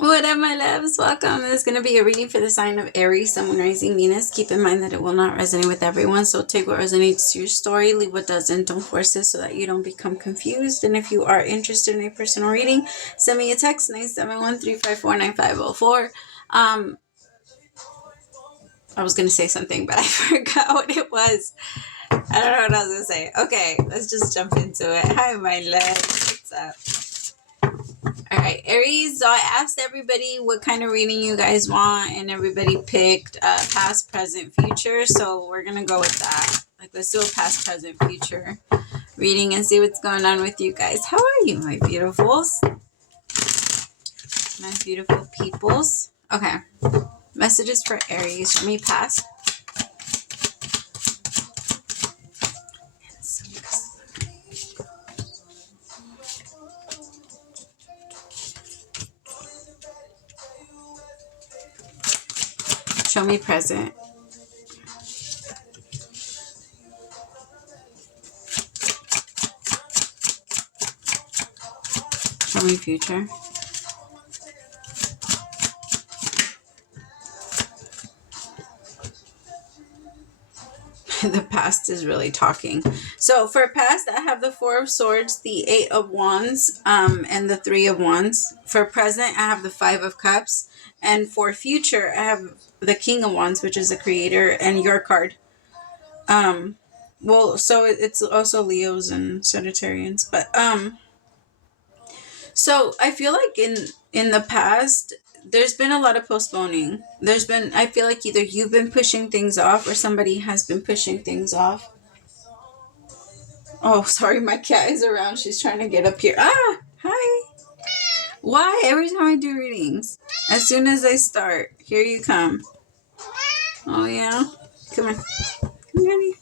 What up, my loves? Welcome. This is going to be a reading for the sign of Aries, Sun, Moon, Rising, Venus. Keep in mind that it will not resonate with everyone, so take what resonates to your story, leave what doesn't. Don't force it so that you don't become confused. And if you are interested in a personal reading, send me a text, 971-354-9504. I was going to say something, but I forgot what it was. I don't know what I was going to say. Okay, let's just jump into it. Hi, my loves. What's up? All right, Aries. So I asked everybody what kind of reading you guys want, and everybody picked past, present, future. So we're gonna go with that. Like, let's do a past, present, future reading and see what's going on with you guys. How are you, my beautifuls? My beautiful peoples. Okay, messages for Aries. Show me past. Show me present. Show me future. The past is really talking. So for past, I have the Four of Swords, the Eight of Wands, and the Three of Wands. For present, I have the Five of Cups. And for future, I have the King of Wands, which is the Creator, and your card. Well, so it's also Leos and Sagittarians. But so I feel like in the past, there's been a lot of postponing. I feel like either you've been pushing things off or somebody has been pushing things off. Oh, sorry, my cat is around. She's trying to get up here. Ah, hi. Why? Every time I do readings, as soon as I start, here you come. Oh, yeah? Come on. Come here, honey.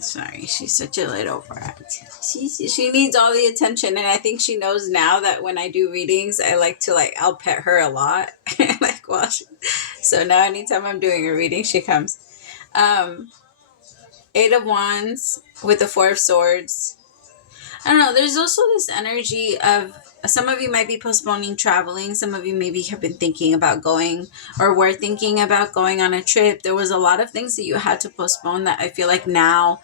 Sorry, she's such a little brat. She needs all the attention, and I think she knows now that when I do readings, I like to, I'll pet her a lot. So now anytime I'm doing a reading, she comes. Eight of Wands with the Four of Swords. I don't know. There's also this energy of some of you might be postponing traveling. Some of you maybe have been thinking about going or were thinking about going on a trip. There was a lot of things that you had to postpone that I feel like now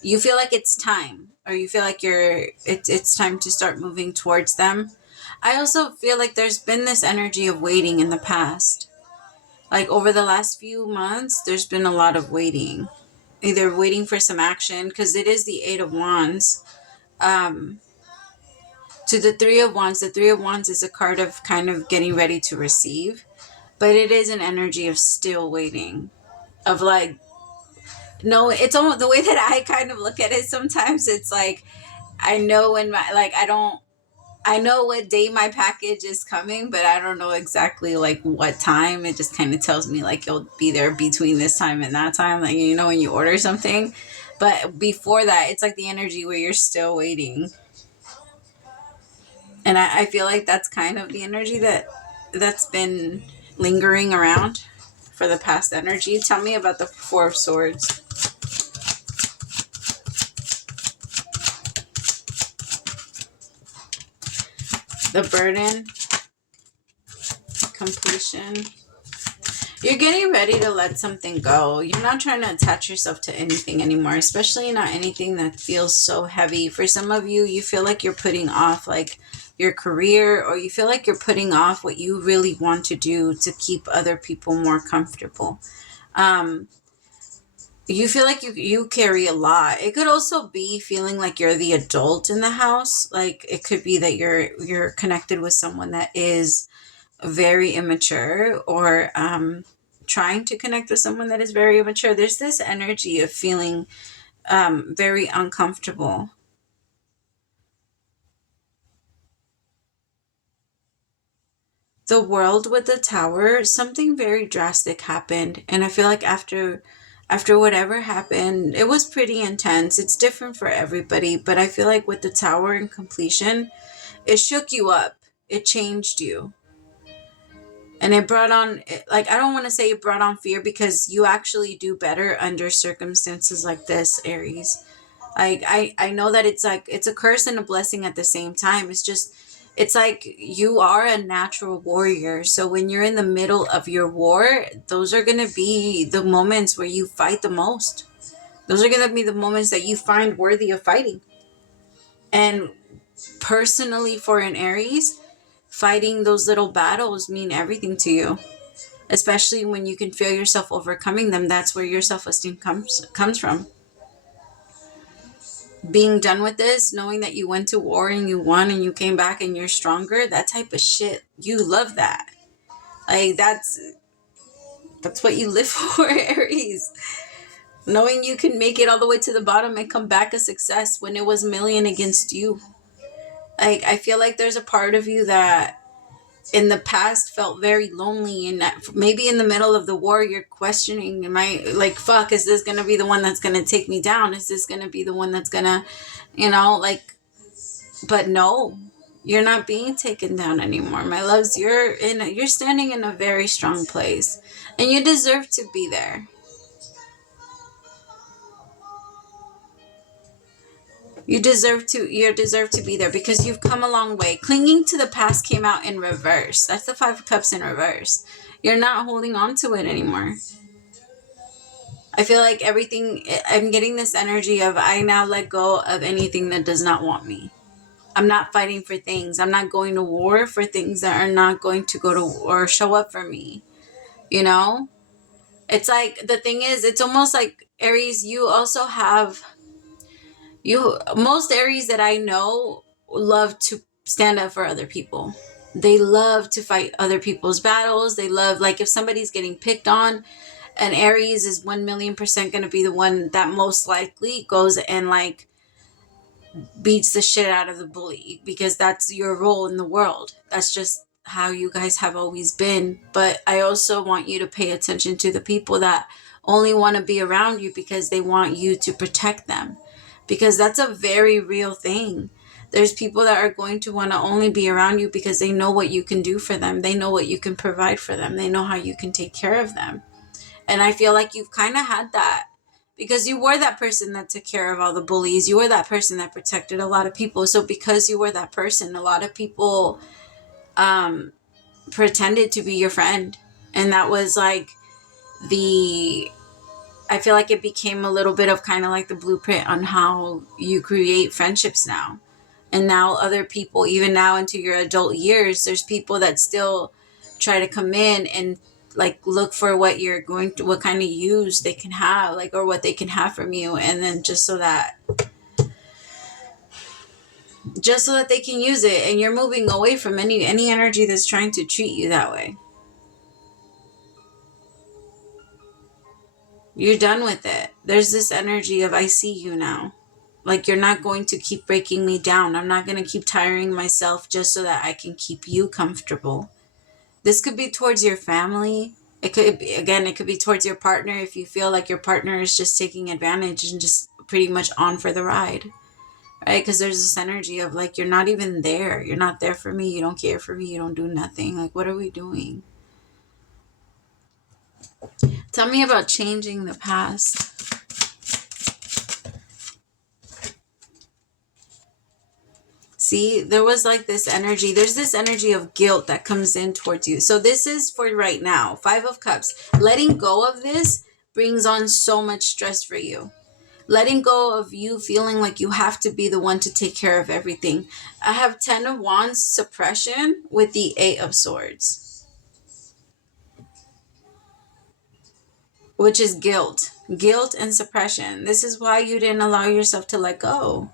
you feel like it's time, or you feel like it's time to start moving towards them. I also feel like there's been this energy of waiting in the past. Like over the last few months, there's been a lot of waiting. Either waiting for some action, because it is the Eight of Wands. To the Three of Wands. The Three of Wands is a card of kind of getting ready to receive, but it is an energy of still waiting. Of no, it's almost the way that I kind of look at it sometimes. It's like, I know when I know what day my package is coming, but I don't know exactly what time. It just kind of tells me it'll be there between this time and that time. When you order something. But before that, it's like the energy where you're still waiting. And I feel like that's kind of the energy that's been lingering around for the past energy. Tell me about the Four of Swords. The burden. Completion. You're getting ready to let something go. You're not trying to attach yourself to anything anymore, especially not anything that feels so heavy. For some of you, you feel like you're putting off your career, or you feel like you're putting off what you really want to do to keep other people more comfortable. You feel like you carry a lot. It could also be feeling like you're the adult in the house. Like it could be that you're connected with someone that is very immature, or trying to connect with someone that is very immature. There's this energy of feeling very uncomfortable. The World with the Tower, something very drastic happened, and I feel like after whatever happened, it was pretty intense. It's different for everybody, but I feel like with the Tower and completion, it shook you up. It changed you. And it brought on, I don't want to say it brought on fear, because you actually do better under circumstances like this, Aries. I know that it's a curse and a blessing at the same time. It's just, it's like you are a natural warrior. So when you're in the middle of your war, those are going to be the moments where you fight the most. Those are going to be the moments that you find worthy of fighting. And personally, for an Aries, fighting those little battles mean everything to you. Especially when you can feel yourself overcoming them. That's where your self-esteem comes from. Being done with this, knowing that you went to war and you won and you came back and you're stronger, that type of shit, you love that. Like that's what you live for, Aries. Knowing you can make it all the way to the bottom and come back a success when it was a million against you. Like I feel like there's a part of you that in the past felt very lonely, and maybe in the middle of the war you're questioning, am I like, fuck, is this gonna be the one that's gonna take me down? Is this gonna be the one that's gonna, like, but no, you're not being taken down anymore, my loves. You're standing in a very strong place, and you deserve to be there. You deserve to be there because you've come a long way. Clinging to the past came out in reverse. That's the Five of Cups in reverse. You're not holding on to it anymore. I feel like I'm getting this energy of I now let go of anything that does not want me. I'm not fighting for things. I'm not going to war for things that are not going to go to or show up for me. It's like, the thing is, it's almost like, Aries, you also have, most Aries that I know love to stand up for other people. They love to fight other people's battles. They love, like, if somebody's getting picked on, an Aries is 1,000,000% going to be the one that most likely goes and, like, beats the shit out of the bully, because that's your role in the world. That's just how you guys have always been. But I also want you to pay attention to the people that only want to be around you because they want you to protect them, because that's a very real thing. There's people that are going to want to only be around you because they know what you can do for them. They know what you can provide for them. They know how you can take care of them. And I feel like you've kind of had that, because you were that person that took care of all the bullies. You were that person that protected a lot of people. So because you were that person, a lot of people pretended to be your friend. And that was like I feel like it became a little bit of kind of like the blueprint on how you create friendships now. And now other people, even now into your adult years, there's people that still try to come in and, like, look for what kind of use they can have, like, or what they can have from you. And then just so that they can use it. And you're moving away from any energy that's trying to treat you that way. You're done with it. There's this energy of, I see you now. Like, you're not going to keep breaking me down. I'm not going to keep tiring myself just so that I can keep you comfortable. This could be towards your family. It could be towards your partner, if you feel like your partner is just taking advantage and just pretty much on for the ride, right? Because there's this energy of, like, you're not even there. You're not there for me. You don't care for me. You don't do nothing. Like, what are we doing? Tell me about changing the past. See, there was like this energy. There's this energy of guilt that comes in towards you. So this is for right now. Five of Cups. Letting go of this brings on so much stress for you. Letting go of you feeling like you have to be the one to take care of everything. I have 10 of Wands suppression with the 8 of Swords, which is guilt. Guilt and suppression. This is why you didn't allow yourself to let go.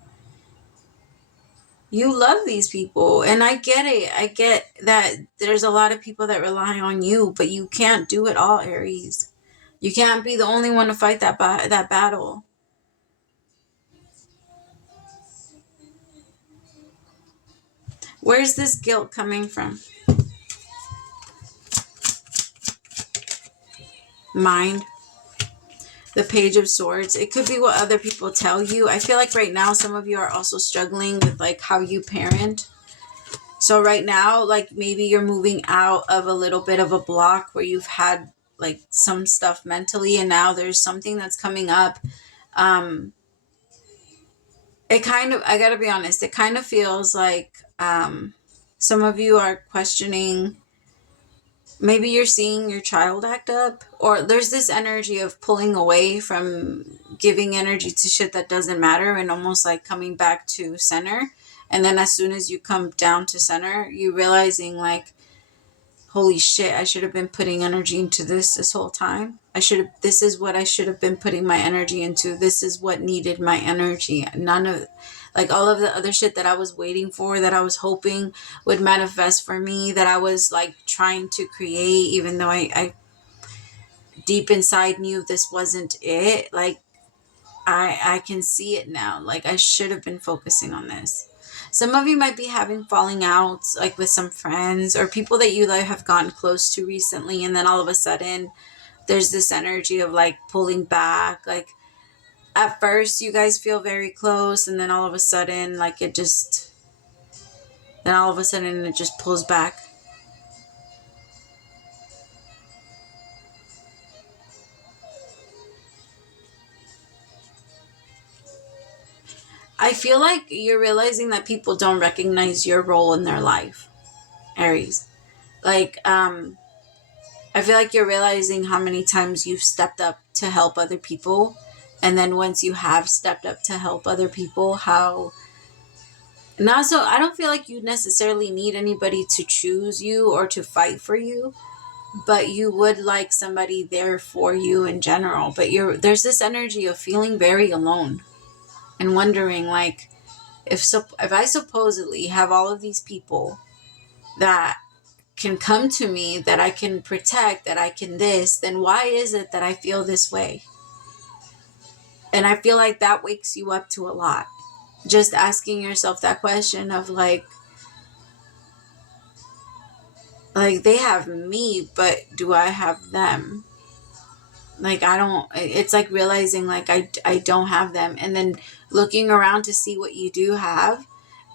You love these people, and I get it. I get that there's a lot of people that rely on you, but you can't do it all, Aries. You can't be the only one to fight that battle. Where's this guilt coming from? Mind. The Page of Swords. It could be what other people tell you. I feel like right now some of you are also struggling with, like, how you parent. So right now, like, maybe you're moving out of a little bit of a block where you've had, like, some stuff mentally, and now there's something that's coming up. I gotta be honest, it kind of feels like Some of you are questioning, maybe you're seeing your child act up, or there's this energy of pulling away from giving energy to shit that doesn't matter and almost like coming back to center. And then as soon as you come down to center, you realizing like, holy shit, I should have been putting energy into this whole time. This is what I should have been putting my energy into. This is what needed my energy. None of, like all of the other shit that I was waiting for, that I was hoping would manifest for me, that I was like trying to create, even though I deep inside knew this wasn't it. Like I can see it now. Like I should have been focusing on this. Some of you might be having falling outs, like with some friends or people that you like have gotten close to recently, and then all of a sudden there's this energy of like pulling back. Like at first you guys feel very close, and then all of a sudden like it just pulls back. I feel like you're realizing that people don't recognize your role in their life, Aries. Like I feel like you're realizing how many times you've stepped up to help other people. And then once you have stepped up to help other people, how not so, I don't feel like you necessarily need anybody to choose you or to fight for you, but you would like somebody there for you in general. But there's this energy of feeling very alone and wondering like, if I supposedly have all of these people that can come to me, that I can protect, that I can this, then why is it that I feel this way? And I feel like that wakes you up to a lot. Just asking yourself that question of like they have me, but do I have them? Like I don't, it's like realizing like I don't have them, and then looking around to see what you do have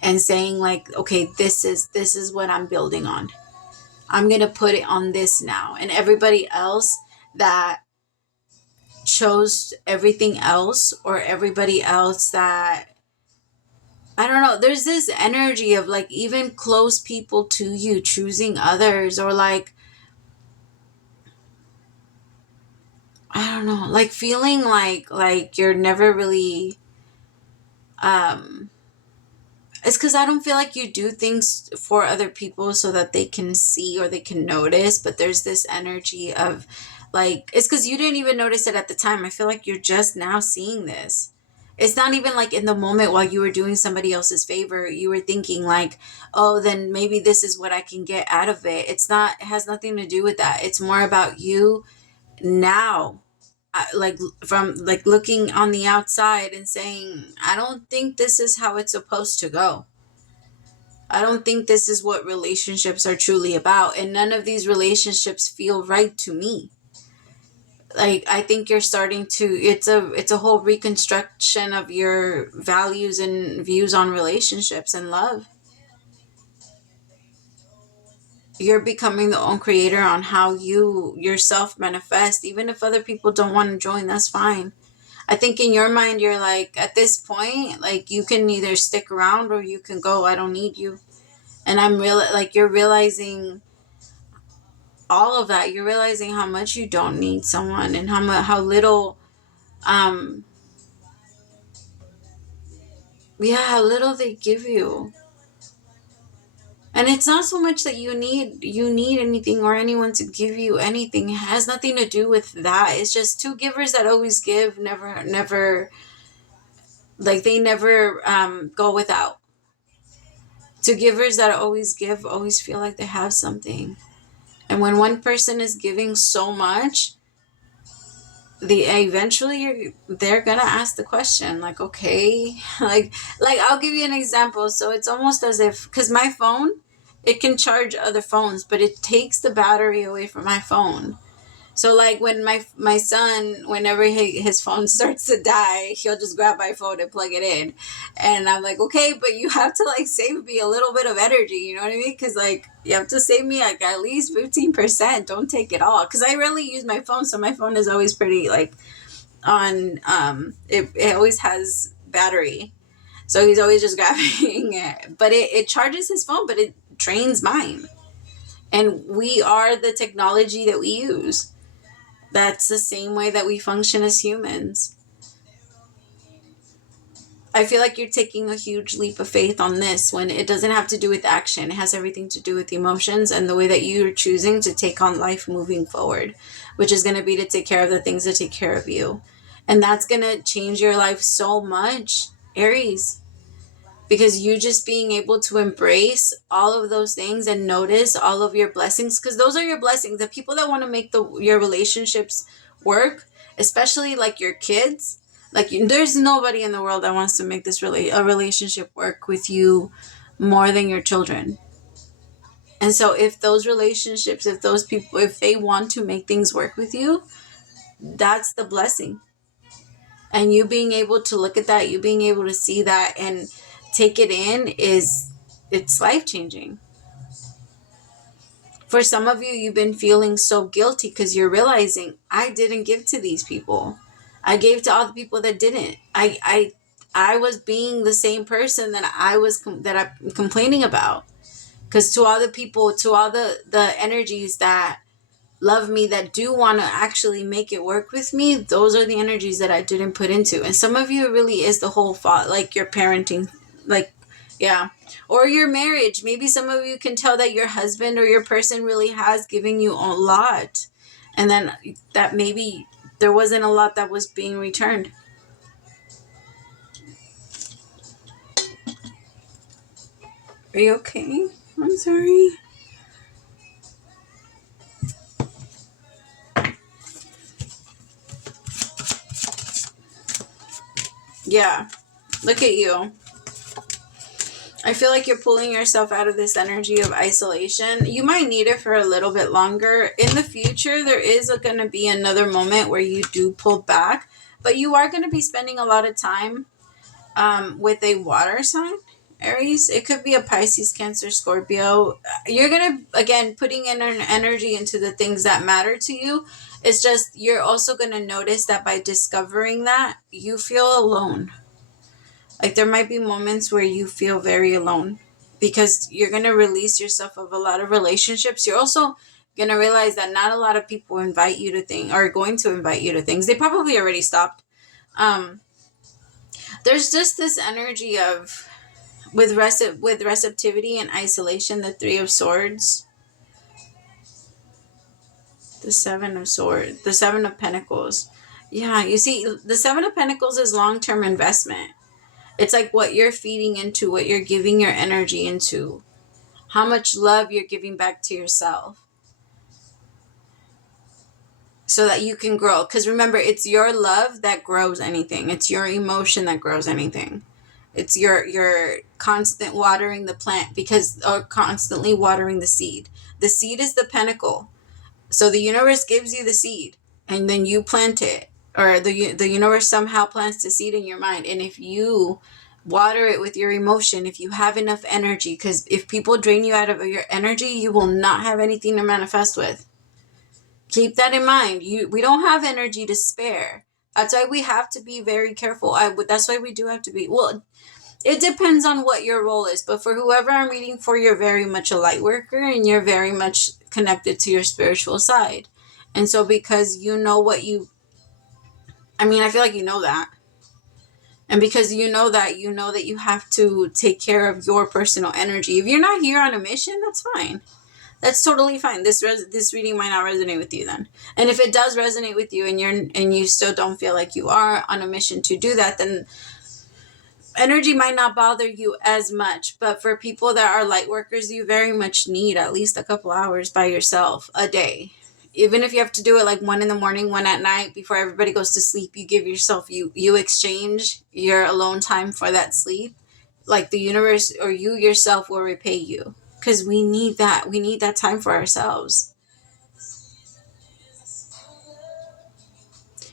and saying like, okay, this is what I'm building on. I'm going to put it on this now. And everybody else that chose everything else, or everybody else that, I don't know, there's this energy of like even close people to you choosing others, or like, I don't know, like feeling like you're never really, it's because I don't feel like you do things for other people so that they can see or they can notice, but there's this energy of like, it's because you didn't even notice it at the time. I feel like you're just now seeing this. It's not even like in the moment while you were doing somebody else's favor, you were thinking like, oh, then maybe this is what I can get out of it. It's not, it has nothing to do with that. It's more about you now. Like from like looking on the outside and saying, I don't think this is how it's supposed to go. I don't think this is what relationships are truly about, and none of these relationships feel right to me. Like I think you're starting to, it's a whole reconstruction of your values and views on relationships and love. You're becoming the own creator on how you yourself manifest. Even if other people don't want to join, that's fine. I think in your mind, you're like, at this point, like you can either stick around or you can go. I don't need you. And I'm real, like you're realizing all of that. You're realizing how much you don't need someone, and how little, um, yeah, how little they give you. And it's not so much that you need anything or anyone to give you anything. It has nothing to do with that. It's just two givers that always give, never like they never go without. Two givers that always give always feel like they have something. And when one person is giving so much, they're gonna ask the question like, okay, like I'll give you an example. So it's almost as if, because my phone, it can charge other phones, but it takes the battery away from my phone. So like when my son, whenever his phone starts to die, he'll just grab my phone and plug it in. And I'm like, okay, but you have to like save me a little bit of energy, you know what I mean? Because like you have to save me like at least 15%. Don't take it all. Because I rarely use my phone, so my phone is always pretty like on, it always has battery. So he's always just grabbing it. But it charges his phone, but it trains mine. And we are the technology that we use. That's the same way that we function as humans. I feel like you're taking a huge leap of faith on this when it doesn't have to do with action. It has everything to do with emotions and the way that you're choosing to take on life moving forward, which is going to be to take care of the things that take care of you. And that's going to change your life so much, Aries, because you just being able to embrace all of those things and notice all of your blessings, because those are your blessings. The people that want to make your relationships work, especially like your kids, like there's nobody in the world that wants to make this a relationship work with you more than your children. And so if those relationships, if those people, if they want to make things work with you, that's the blessing. And you being able to look at that, you being able to see that and take it in, it's life-changing. For some of you, you've been feeling so guilty because you're realizing, I didn't give to these people. I gave to all the people that didn't. I was being the same person that I'm complaining about. Because to all the people, to all the energies that love me, that do want to actually make it work with me, those are the energies that I didn't put into. And some of you, it really is the whole fault, like your parenting, like, yeah, or your marriage. Maybe some of you can tell that your husband or your person really has given you a lot, and then that maybe there wasn't a lot that was being returned. Are you okay? I'm sorry. Yeah, look at you. I feel like you're pulling yourself out of this energy of isolation. You might need it for a little bit longer. In the future, there is going to be another moment where you do pull back, but you are going to be spending a lot of time with a water sign, Aries. It could be a Pisces, Cancer, Scorpio. You're going to, again, putting in an energy into the things that matter to you. It's just you're also going to notice that by discovering that, you feel alone. Like there might be moments where you feel very alone because you're going to release yourself of a lot of relationships. You're also going to realize that not a lot of people invite you to things, are going to invite you to things. They probably already stopped. There's just this energy of with receptivity and isolation, the Three of Swords, the Seven of Swords, the Seven of Pentacles. Yeah, you see, the Seven of Pentacles is long-term investment. It's like what you're feeding into, what you're giving your energy into, how much love you're giving back to yourself so that you can grow. Because remember, it's your love that grows anything. It's your emotion that grows anything. It's your constant watering the plant or constantly watering the seed. The seed is the pentacle. So the universe gives you the seed and then you plant it, or the universe somehow plants the seed in your mind. And if you water it with your emotion, if you have enough energy, because if people drain you out of your energy, you will not have anything to manifest with. Keep that in mind. We don't have energy to spare. That's why we have to be very careful. That's why we do have to be, well, it depends on what your role is, but for whoever I'm reading for, you're very much a light worker and you're very much connected to your spiritual side. And so because you know I feel like you know that. And because you know that you have to take care of your personal energy. If you're not here on a mission, that's fine. That's totally fine. This reading might not resonate with you then. And if it does resonate with you and you still don't feel like you are on a mission to do that, then energy might not bother you as much. But for people that are light workers, you very much need at least a couple hours by yourself a day. Even if you have to do it like 1 a.m, 1 p.m, before everybody goes to sleep, you give yourself, you exchange your alone time for that sleep. Like the universe or you yourself will repay you, because we need that. We need that time for ourselves.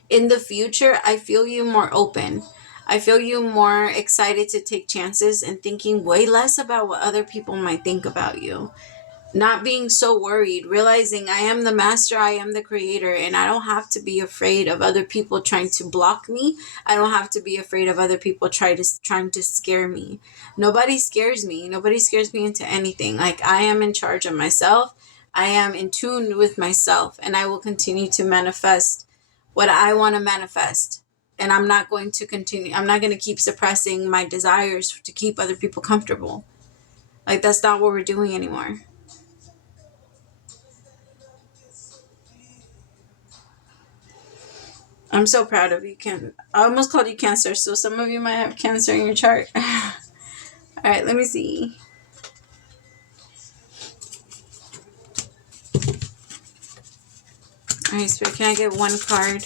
In the future, I feel you more open. I feel you more excited to take chances and thinking way less about what other people might think about you. not being so worried, realizing I am the master, I am the creator, and I don't have to be afraid of other people trying to block me. I don't have to be afraid of other people trying to scare me. Nobody scares me. Nobody scares me into anything. Like, I am in charge of myself. I am in tune with myself, and I will continue to manifest what I want to manifest. And I'm not going to keep suppressing my desires to keep other people comfortable. Like, that's not what we're doing anymore. I'm so proud of you, I almost called you Cancer, so some of you might have Cancer in your chart. All right, let me see. All right, Spirit, can I get one card?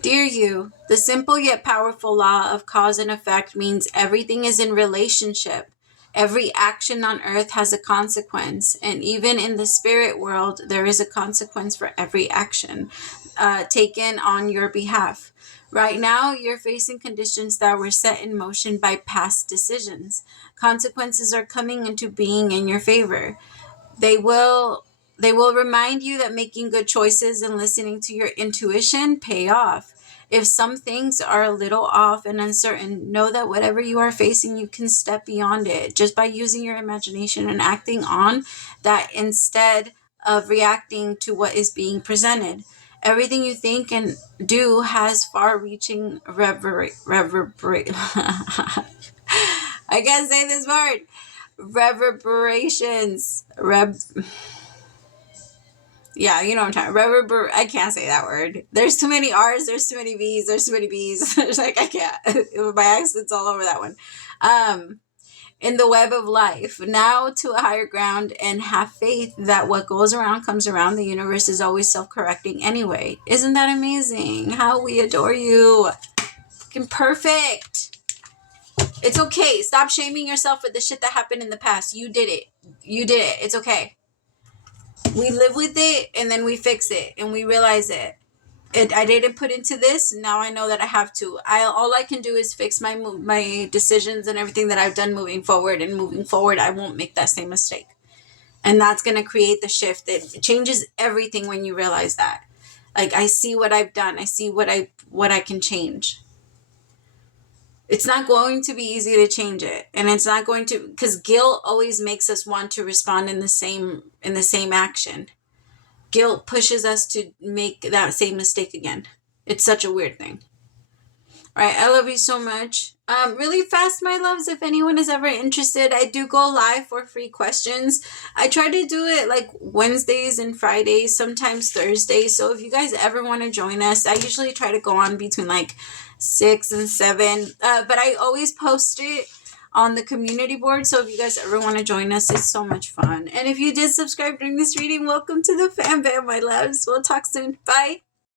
Dear you, the simple yet powerful law of cause and effect means everything is in relationship. Every action on earth has a consequence, and even in the spirit world, there is a consequence for every action taken on your behalf. Right now, you're facing conditions that were set in motion by past decisions. Consequences are coming into being in your favor. They will remind you that making good choices and listening to your intuition pay off. If some things are a little off and uncertain, know that whatever you are facing, you can step beyond it just by using your imagination and acting on that instead of reacting to what is being presented. Everything you think and do has far-reaching reverberation. I can't say this word. Reverberations. Yeah, you know what I'm talking. I can't say that word. There's too many R's. There's too many V's. There's too many B's. There's like, I can't. My accent's all over that one. In the web of life, now to a higher ground, and have faith that what goes around comes around. The universe is always self-correcting anyway. Isn't that amazing? How we adore you. Fucking perfect. It's okay. Stop shaming yourself for the shit that happened in the past. You did it. You did it. It's okay. We live with it, and then we fix it, and we realize it. I didn't put into this. Now I know that I have to. All I can do is fix my decisions and everything that I've done moving forward. And moving forward, I won't make that same mistake. And that's going to create the shift. It changes everything when you realize that. Like, I see what I've done. I see what I can change. It's not going to be easy to change it. And it's not going to, because guilt always makes us want to respond in the same action. Guilt pushes us to make that same mistake again. It's such a weird thing. All right, I love you so much. Really fast, my loves, if anyone is ever interested, I do go live for free questions. I try to do it like Wednesdays and Fridays, sometimes Thursdays. So if you guys ever want to join us, I usually try to go on between like 6 and 7. But I always post it on the community board. So if you guys ever want to join us, it's so much fun. And if you did subscribe during this reading, welcome to the fam bam, my loves. We'll talk soon. Bye.